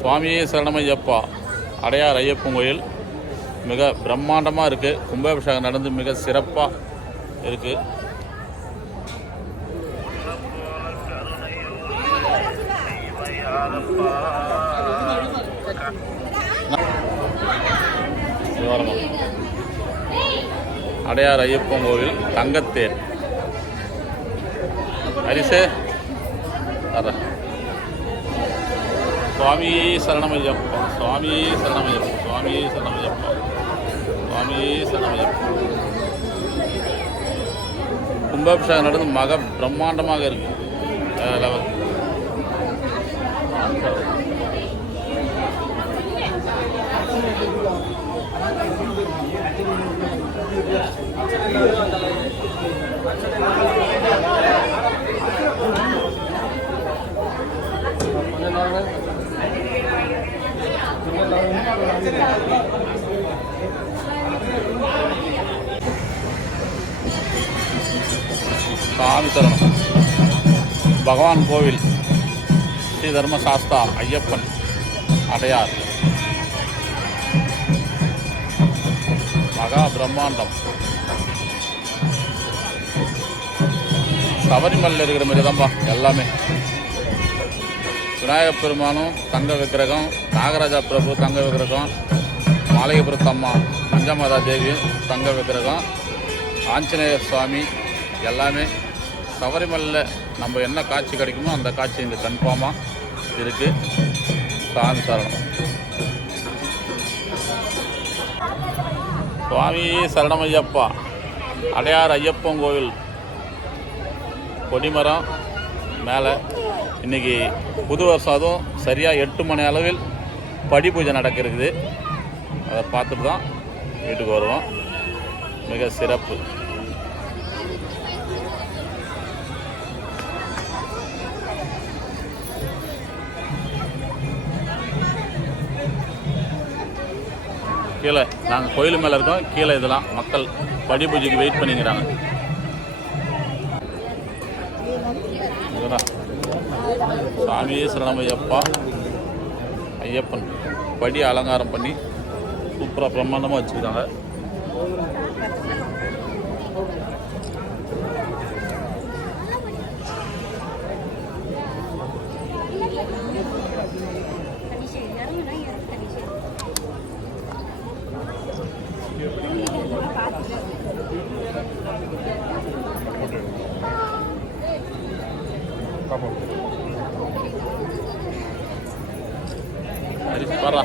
சுவாமியே சரணமையப்பா. அடையார் ஐயப்பன் கோயில் மிக பிரம்மாண்டமாக இருக்குது. கும்பாபிஷேகம் நடந்து மிக சிறப்பாக இருக்குது. அடையார் ஐயப்பன் கோவில் தங்கத்தேர். ஹரிசே சுவாமி சரணமையப்பா. சுவாமி சரணமையப்பா. சுவாமி சரணமையப்பா. சுவாமி சரணமையப்பா. கும்பாபிஷேகம் நடந்து மக பிரம்மாண்டமாக இருக்கு. லெவல் சாமி சரணம். பகவான் கோவில் ஸ்ரீ தர்மசாஸ்தா ஐயப்பன் அடையார் மகா பிரம்மாண்டம். சபரிமலையில் இருக்கிற மாதிரி தான்ப்பா எல்லாமே. விநாயகப் பெருமானும் தங்க விக்கிரகம், நாகராஜா பிரபு தங்க விக்கிரகம், மாளிகைபுரத்தம்மா பஞ்சமாதா தேவியும் தங்க விக்கிரகம், ஆஞ்சநேயர் சுவாமி எல்லாமே சபரிமலையில் நம்ம என்ன காட்சி கிடைக்குமோ அந்த காட்சி இங்கே கன்ஃபார்மாக இருக்குது. சாமி சரணம். சுவாமி சரணமையப்பா. அடையார் ஐயப்பன் கோவில் கொடிமரம் மேலே இன்றைக்கி புது வருஷம், அதுவும் சரியாக 8 மணி அளவில் படி பூஜை நடக்கிறது. அதை பார்த்துட்டு தான் வீட்டுக்கு வருவோம். மிக சிறப்பு. கீழே நாங்கள் கோயில் மேலே இருக்கோம். கீழே இதெல்லாம் மக்கள் படி பூஜைக்கு வெயிட் பண்ணிக்கிறாங்க. சாமியே சரணமையப்பா. ஐயப்பன் படி அலங்காரம் பண்ணி சூப்பராக பிரம்மாண்டமாக வச்சுருக்காங்க. Parah.